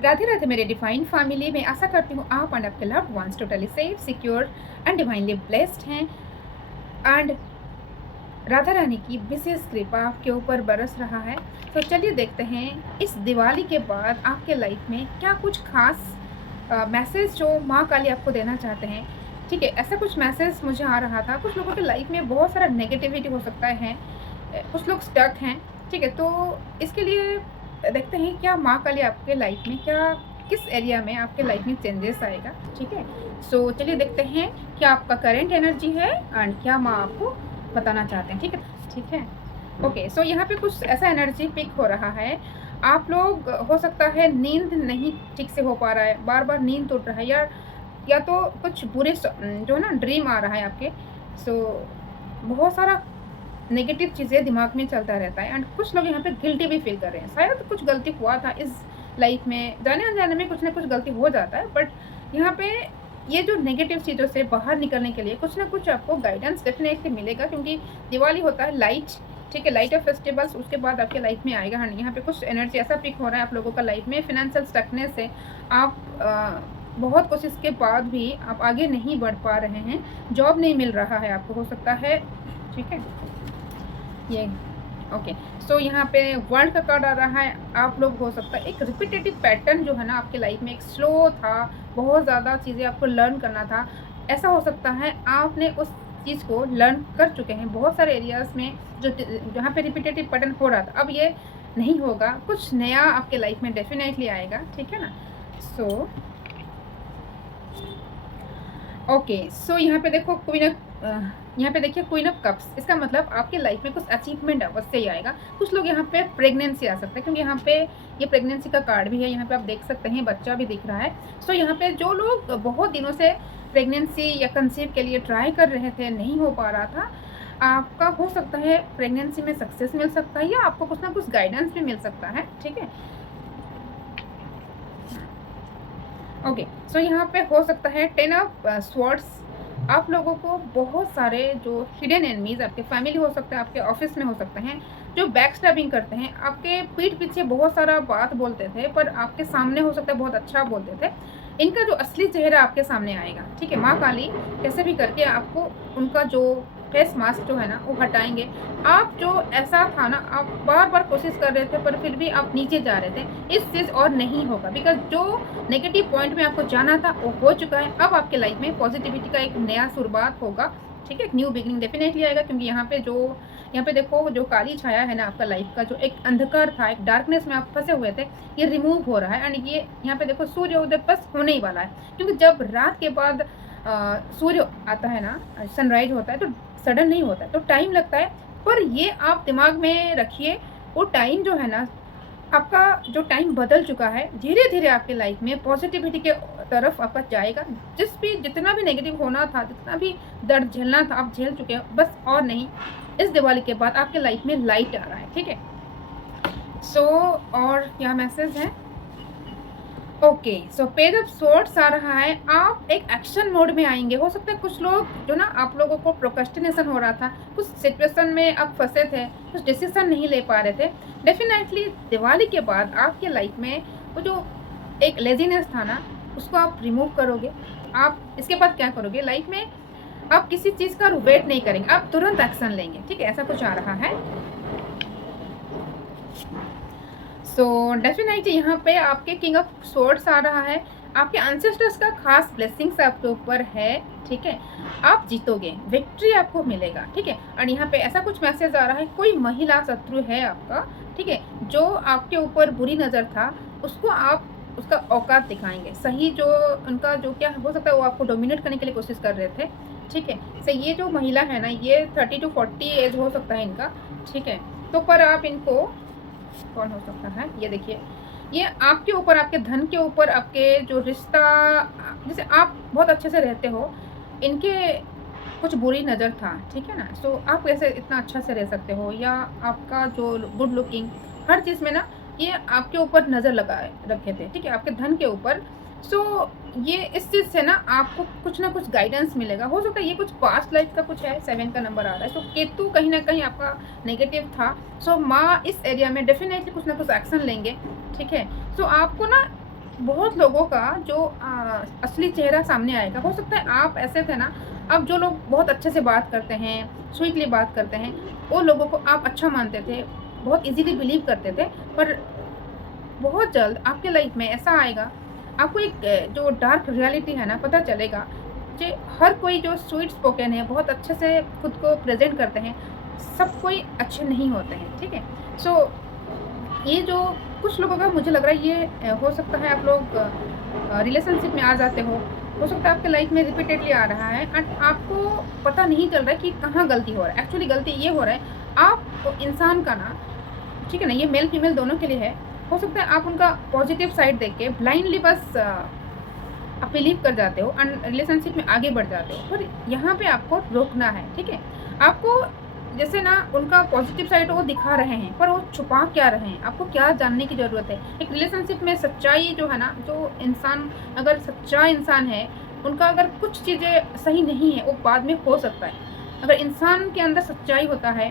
राधे राधे मेरे divine family में, आशा करती हूँ आप एंड आपके loved ones totally safe, secure and divinely blessed हैं। एंड राधा रानी की विशेष कृपा आपके ऊपर बरस रहा है। तो चलिए देखते हैं इस दिवाली के बाद आपके लाइफ में क्या कुछ खास मैसेज जो माँ काली आपको देना चाहते हैं। ठीक है, ऐसा कुछ मैसेज मुझे आ रहा था। कुछ लोगों के लाइफ में बहुत सारा नेगेटिविटी हो सकता है, कुछ लोग स्टक हैं। ठीक है, तो इसके लिए देखते हैं क्या माँ काली आपके लाइफ में क्या किस एरिया में आपके लाइफ में चेंजेस आएगा। ठीक है, सो चलिए देखते हैं क्या आपका करेंट एनर्जी है एंड क्या माँ आपको बताना चाहते हैं। ठीक है, ठीक है। ओके, सो यहाँ पे कुछ ऐसा एनर्जी पिक हो रहा है। आप लोग हो सकता है नींद नहीं ठीक से हो पा रहा है, बार बार नींद टूट रहा है, या तो कुछ बुरे जो है ना ड्रीम आ रहा है आपके। सो बहुत सारा नेगेटिव चीज़ें दिमाग में चलता रहता है एंड कुछ लोग यहाँ पे गिल्टी भी फील कर रहे हैं। शायद कुछ गलती हुआ था इस लाइफ में, जाने अनजाने में कुछ ना कुछ गलती हो जाता है, बट यहाँ पे ये जो नेगेटिव चीज़ों से बाहर निकलने के लिए कुछ ना कुछ आपको गाइडेंस डेफिनेटली मिलेगा, क्योंकि दिवाली होता है लाइट। ठीक है, लाइट ऑफ फेस्टिवल्स उसके बाद आपके लाइफ में आएगा। हाँ, यहाँ पे कुछ एनर्जी ऐसा पिक हो रहा है आप लोगों का लाइफ में। फिनेंशियल स्टकनेस है, आप बहुत कोशिश के बाद भी आप आगे नहीं बढ़ पा रहे हैं, जॉब नहीं मिल रहा है आपको, हो सकता है। ठीक है, ये ओके। सो यहाँ पे वर्ल्ड का कार्ड आ रहा है। आप लोग हो सकता है एक रिपीटेटिव पैटर्न जो है ना आपके लाइफ में एक स्लो था, बहुत ज़्यादा चीज़ें आपको लर्न करना था। ऐसा हो सकता है आपने उस चीज़ को लर्न कर चुके हैं बहुत सारे एरियाज़ में, जो जहाँ पे रिपीटेटिव पैटर्न हो रहा था, अब ये नहीं होगा, कुछ नया आपके लाइफ में डेफिनेटली आएगा। ठीक है ना। सो ओके, सो यहाँ पे देखो यहाँ पे देखिए क्वीन ऑफ कप्स, इसका मतलब आपके लाइफ में कुछ अचीवमेंट अवश्य ही आएगा। कुछ लोग यहाँ पे प्रेगनेंसी आ सकता है, क्योंकि यहाँ पे ये प्रेगनेंसी का कार्ड भी है, यहाँ पे आप देख सकते हैं बच्चा भी दिख रहा है। सो यहाँ पे जो लोग बहुत दिनों से प्रेगनेंसी या कंसीव के लिए ट्राई कर रहे थे, नहीं हो पा रहा था, आपका हो सकता है प्रेगनेंसी में सक्सेस मिल सकता है, या आपको कुछ ना कुछ गाइडेंस भी मिल सकता है। ठीक है, ओके। सो यहाँ पे हो सकता है 10 ऑफ स्वॉर्ड्स। आप लोगों को बहुत सारे जो हिडन एनिमीज, आपके फैमिली हो सकते हैं, आपके ऑफिस में हो सकते हैं, जो बैक स्टैबिंग करते हैं, आपके पीठ पीछे बहुत सारा बात बोलते थे पर आपके सामने हो सकता है बहुत अच्छा बोलते थे, इनका जो असली चेहरा आपके सामने आएगा। ठीक है, माँ काली कैसे भी करके आपको उनका जो फेस मास्क जो है ना वो हटाएंगे। आप जो ऐसा था ना, आप बार बार कोशिश कर रहे थे पर फिर भी आप नीचे जा रहे थे, इस चीज़ और नहीं होगा, बिकॉज जो नेगेटिव पॉइंट में आपको जाना था वो हो चुका है। अब आपके लाइफ में पॉजिटिविटी का एक नया शुरुआत होगा। ठीक है, एक न्यू बिगिनिंग डेफिनेटली आएगा, क्योंकि यहाँ पे देखो जो काली छाया है ना आपका लाइफ का, जो एक अंधकार था, एक डार्कनेस में आप फंसे हुए थे, ये रिमूव हो रहा है। एंड ये यहाँ पे देखो सूर्योदय बस होने ही वाला है, क्योंकि जब रात के बाद सूर्य आता है ना, सनराइज होता है, तो सडन नहीं होता है, तो टाइम लगता है। पर ये आप दिमाग में रखिए, वो टाइम जो है ना, आपका जो टाइम बदल चुका है, धीरे धीरे आपके लाइफ में पॉजिटिविटी के तरफ आपका जाएगा। जितना भी नेगेटिव होना था, जितना भी दर्द झेलना था, आप झेल चुके हो, बस और नहीं। इस दिवाली के बाद आपके लाइफ में लाइट आ रहा है। ठीक है, सो और क्या मैसेज है। Okay, so page of swords आ रहा है। आप एक एक्शन मोड में आएंगे। हो सकता है कुछ लोग जो ना, आप लोगों को प्रोक्रेस्टिनेशन हो रहा था, कुछ सिचुएशन में आप फंसे थे, कुछ डिसीजन नहीं ले पा रहे थे, डेफिनेटली दिवाली के बाद आपके लाइफ में वो जो एक लेजीनेस था ना, उसको आप रिमूव करोगे। आप इसके बाद क्या करोगे लाइफ में, आप किसी चीज़ का वेट नहीं करेंगे, आप तुरंत एक्शन लेंगे। ठीक है, ऐसा कुछ आ रहा है। सो डेफिनेटली यहाँ पे आपके किंग ऑफ सोर्ड्स आ रहा है। आपके एंसेस्टर्स का खास ब्लेसिंग्स आपके ऊपर है। ठीक है, आप जीतोगे, विक्ट्री आपको मिलेगा। ठीक है, और यहाँ पे ऐसा कुछ मैसेज आ रहा है, कोई महिला शत्रु है आपका। ठीक है, जो आपके ऊपर बुरी नज़र था, उसको आप उसका औकात दिखाएंगे। सही जो उनका जो क्या हो सकता है, वो आपको डोमिनेट करने के लिए कोशिश कर रहे थे। ठीक है, सो ये जो महिला है ना, ये 30 to 40 एज हो सकता है इनका। ठीक है, तो पर आप इनको, कौन हो सकता है, ये देखिए, ये आपके ऊपर, आपके धन के ऊपर, आपके जो रिश्ता, जैसे आप बहुत अच्छे से रहते हो, इनके कुछ बुरी नज़र था। ठीक है ना, सो आप कैसे इतना अच्छा से रह सकते हो, या आपका जो गुड लुकिंग, हर चीज़ में ना ये आपके ऊपर नज़र लगाए रखे थे। ठीक है, आपके धन के ऊपर। सो ये इस चीज़ से ना आपको कुछ ना कुछ गाइडेंस मिलेगा। हो सकता है ये कुछ पास्ट लाइफ का कुछ है, 7 का नंबर आ रहा है। सो केतु कहीं ना कहीं आपका नेगेटिव था। सो माँ इस एरिया में डेफिनेटली कुछ ना कुछ एक्शन लेंगे। ठीक है, सो आपको ना बहुत लोगों का जो असली चेहरा सामने आएगा। हो सकता है आप ऐसे थे ना, अब जो लोग बहुत अच्छे से बात करते हैं, स्वीटली बात करते हैं, वो लोगों को आप अच्छा मानते थे, बहुत ईज़िली बिलीव करते थे, पर बहुत जल्द आपके लाइफ में ऐसा आएगा, आपको एक जो डार्क रियलिटी है ना पता चलेगा कि हर कोई जो स्वीट स्पोकन है, बहुत अच्छे से खुद को प्रेज़ेंट करते हैं, सब कोई अच्छे नहीं होते हैं, ठीक है? सो ये जो कुछ लोगों का मुझे लग रहा है ये हो सकता है आप लोग रिलेशनशिप में आ जाते हो सकता है आपके लाइफ में रिपीटेडली आ रहा है एंड आपको पता नहीं चल रहा है कि कहाँ गलती हो रहा है। एक्चुअली गलती ये हो रहा है, आप इंसान का ना, ठीक है ना, ये मेल फीमेल दोनों के लिए है। हो सकता है आप उनका पॉजिटिव साइड देख के ब्लाइंडली बस आप बिलीव कर जाते हो एंड रिलेशनशिप में आगे बढ़ जाते हो, पर यहाँ पे आपको रोकना है, ठीक है? आपको जैसे ना उनका पॉजिटिव साइड वो दिखा रहे हैं, पर वो छुपा क्या रहे हैं, आपको क्या जानने की ज़रूरत है? एक रिलेशनशिप में सच्चाई जो है ना, जो इंसान अगर सच्चा इंसान है, उनका अगर कुछ चीज़ें सही नहीं है, वो बाद में हो सकता है। अगर इंसान के अंदर सच्चाई होता है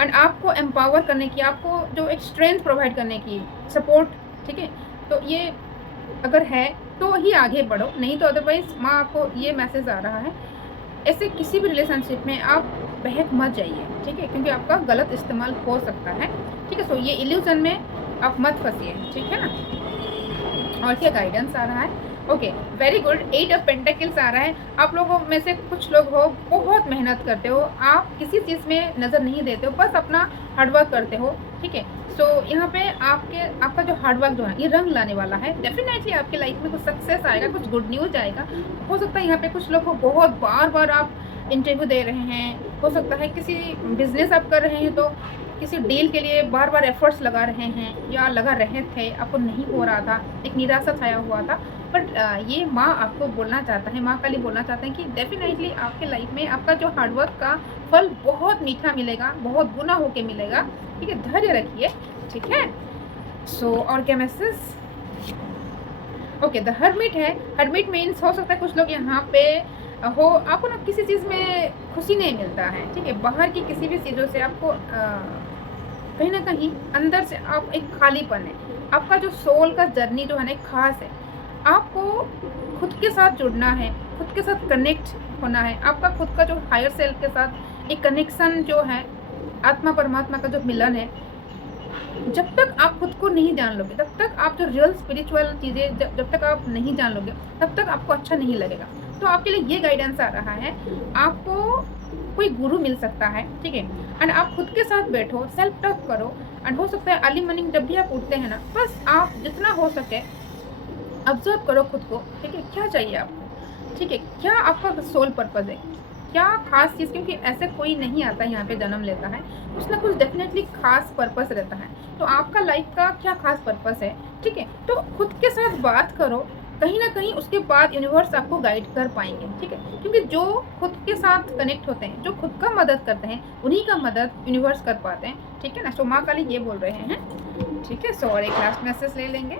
एंड आपको एम्पावर करने की, आपको जो एक स्ट्रेंथ प्रोवाइड करने की, सपोर्ट, ठीक है? तो ये अगर है तो ही आगे बढ़ो, नहीं तो अदरवाइज़ माँ आपको ये मैसेज आ रहा है, ऐसे किसी भी रिलेशनशिप में आप बहक मत जाइए, ठीक है? क्योंकि आपका गलत इस्तेमाल हो सकता है, ठीक है? सो ये इल्यूज़न में आप मत फँसिए, ठीक है ना? और क्या गाइडेंस आ रहा है? Okay, very good. 8 of pentacles आ रहा है। आप लोगों में से कुछ लोग हो, बहुत मेहनत करते हो, आप किसी चीज़ में नज़र नहीं देते हो, बस अपना हार्ड वर्क करते हो, ठीक है? सो यहाँ पे आपका जो हार्ड वर्क जो है, ये रंग लाने वाला है। डेफ़िनेटली आपकी लाइफ़ में कुछ सक्सेस आएगा, कुछ गुड न्यूज़ आएगा। हो सकता है यहाँ पे कुछ लोग को बहुत बार-बार आप इंटरव्यू दे रहे हैं, हो सकता है किसी बिज़नेस आप कर रहे हैं, तो किसी डील के लिए बार-बार एफ़र्ट्स लगा रहे हैं या लगा रहे थे, आपको नहीं हो रहा था, एक निराशा छाया हुआ था। बट ये माँ आपको बोलना चाहता है, माँ काली बोलना चाहते हैं कि डेफ़िनेटली आपके लाइफ में आपका जो हार्ड वर्क का फल बहुत मीठा मिलेगा, बहुत गुना होके मिलेगा, ठीक है? धैर्य रखिए, ठीक है? सो और क्या मैसेज? ओके, द हर्मिट है। हर्मिट मीन्स हो सकता है कुछ लोग यहाँ पे हो, आपको ना किसी चीज़ में खुशी नहीं मिलता है, ठीक है? बाहर की किसी भी चीज़ों से आपको कहीं न कहीं अंदर से आप एक खालीपन है। आपका जो सोल का जर्नी जो है ना, एक ख़ास है। आपको खुद के साथ जुड़ना है, खुद के साथ कनेक्ट होना है, आपका खुद का जो हायर सेल्फ के साथ एक कनेक्शन जो है, आत्मा परमात्मा का जो मिलन है, जब तक आप खुद को नहीं जान लोगे, तब तक आप जो रियल स्पिरिचुअल चीज़ें जब तक आप नहीं जान लोगे, तब तक आपको अच्छा नहीं लगेगा। तो आपके लिए ये गाइडेंस आ रहा है, आपको कोई गुरु मिल सकता है, ठीक है? एंड आप खुद के साथ बैठो, सेल्फ टॉक करो एंड हो सकता है अर्ली मॉर्निंग जब भी आप उठते हैं ना, बस आप जितना हो सके ऑब्ज़र्व करो खुद को, ठीक है? क्या चाहिए आपको, ठीक है? क्या आपका सोल पर्पज़ है? क्या ख़ास चीज़, क्योंकि ऐसे कोई नहीं आता यहाँ पे जन्म लेता है, कुछ ना कुछ डेफ़िनेटली ख़ास पर्पज़ रहता है। तो आपका लाइफ़ का क्या ख़ास पर्पज़ है, ठीक है? तो खुद के साथ बात करो, कहीं न कहीं उसके बाद यूनिवर्स आपको गाइड कर पाएँगे, ठीक है? क्योंकि जो खुद के साथ कनेक्ट होते हैं, जो खुद का मदद करते हैं, उन्हीं का मदद यूनिवर्स कर पाते हैं, ठीक है ना? सो माँ काली ये बोल रहे हैं, ठीक है? सो और एक लास्ट मैसेज ले लेंगे।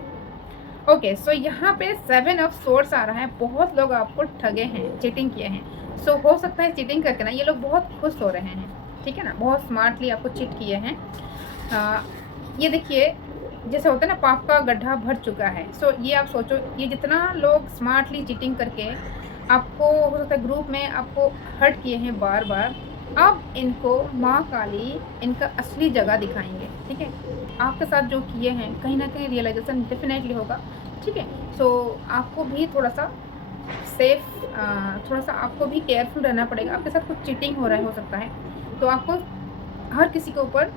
ओके, सो यहाँ पे 7 ऑफ सोर्ड्स आ रहा है। बहुत लोग आपको ठगे हैं, चीटिंग किए हैं। सो हो सकता है चीटिंग करके ना ये लोग बहुत खुश हो रहे हैं, ठीक है ना? बहुत स्मार्टली आपको चीट किए हैं। ये देखिए, जैसे होता है ना, पाप का गड्ढा भर चुका है। सो ये आप सोचो, ये जितना लोग स्मार्टली चीटिंग करके आपको हो सकता है ग्रुप में आपको हर्ट किए हैं बार-बार, अब इनको माँ काली इनका असली जगह दिखाएँगे, ठीक है? आपके साथ जो किए हैं, कहीं न कहीं रियलाइज़ेशन डेफ़िनेटली होगा, ठीक है? सो आपको भी थोड़ा-सा थोड़ा-सा आपको भी केयरफुल रहना पड़ेगा। आपके साथ कुछ चीटिंग हो रहा है, हो सकता है, तो आपको हर किसी के ऊपर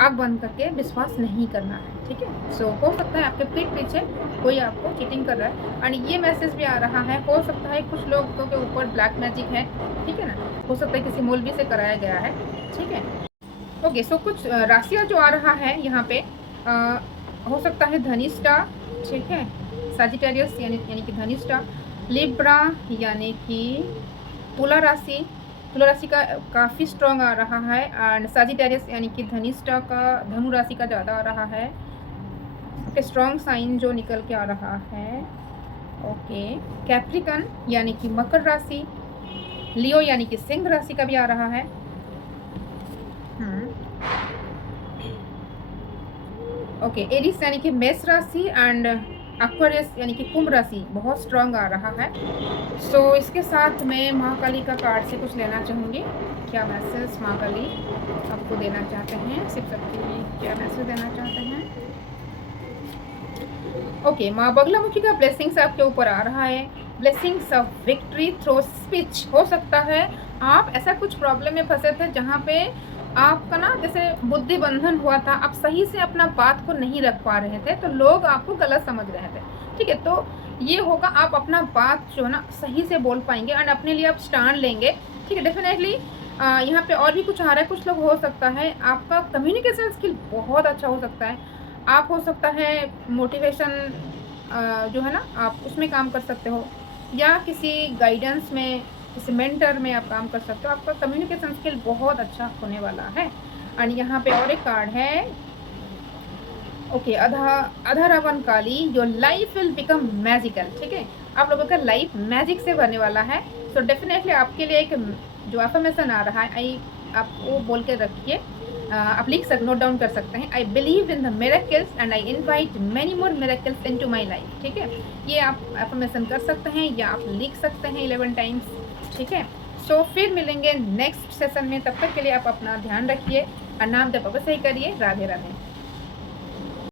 आँख बंद करके विश्वास नहीं करना है, ठीक है? सो हो सकता है आपके पीठ पीछे कोई आपको चीटिंग कर रहा है एंड ये मैसेज भी आ रहा है, हो सकता है कुछ लोगों के ऊपर ब्लैक मैजिक है, ठीक है ना? हो सकता है किसी मौलवी से कराया गया है, ठीक है? ओके, सो कुछ राशियाँ जो आ रहा है यहाँ पे, हो सकता है धनिष्ठा, ठीक है? सजिटेरियस यानी कि धनिष्ठा, लिब्रा यानी कि तुला राशि, तुला राशि का काफ़ी स्ट्रॉन्ग आ रहा है एंड सजिटेरियस यानी कि धनिष्ठा का, धनु राशि का ज़्यादा आ रहा है। ओके, स्ट्रॉन्ग साइन जो निकल के आ रहा है। ओके, कैप्रिकन यानी कि मकर राशि, लियो यानी कि सिंह राशि का भी आ रहा है। ओके, एरिस यानी कि मेष राशि एंड एक्वेरियस यानी कि कुंभ राशि बहुत स्ट्रांग आ रहा है। सो इसके साथ मैं महाकाली का कार्ड से कुछ लेना चाहूँगी। क्या मैसेज महाकाली आपको देना चाहते हैं, शिव शक्ति क्या मैसेज देना चाहते हैं? ओके, माँ बगलामुखी का ब्लेसिंग्स आपके ऊपर आ रहा है। Blessings of victory through speech. हो सकता है आप ऐसा कुछ प्रॉब्लम में फंसे थे जहाँ पे आपका ना जैसे बुद्धि बंधन हुआ था, आप सही से अपना बात को नहीं रख पा रहे थे, तो लोग आपको गलत समझ रहे थे। ठीक है, तो ये होगा, आप अपना बात जो है ना सही से बोल पाएंगे एंड अपने लिए आप स्टैंड लेंगे। ठीक है, डेफिनेटली यहाँ पे और भी कुछ आ रहा है। कुछ लोग हो सकता है आपका कम्युनिकेशन स्किल बहुत अच्छा हो सकता है। आप हो सकता है मोटिवेशन जो है ना आप उसमें काम कर सकते हो, या किसी गाइडेंस में, किसी मेंटर में आप काम कर सकते हो। आपका कम्युनिकेशन स्किल बहुत अच्छा होने वाला है। एंड यहाँ पे और एक कार्ड है, ओके, अधरावन Kali, your life will become magical. ठीक है, आप लोगों का लाइफ मैजिक से भरने वाला है। सो डेफिनेटली आपके लिए एक जो अफर्मेशन आ रहा है, आप वो बोल के रखिए। आप लिख सकते, नोट डाउन कर सकते हैं। I believe in the miracles and I invite many more miracles into my life. ठीक है, ये आप अफर्मेशन कर सकते हैं या आप लिख सकते हैं 11 टाइम्स। ठीक है, सो फिर मिलेंगे नेक्स्ट सेशन में। तब तक के लिए आप अपना ध्यान रखिए और नाम जप अवश्य ही करिए। राधे राधे।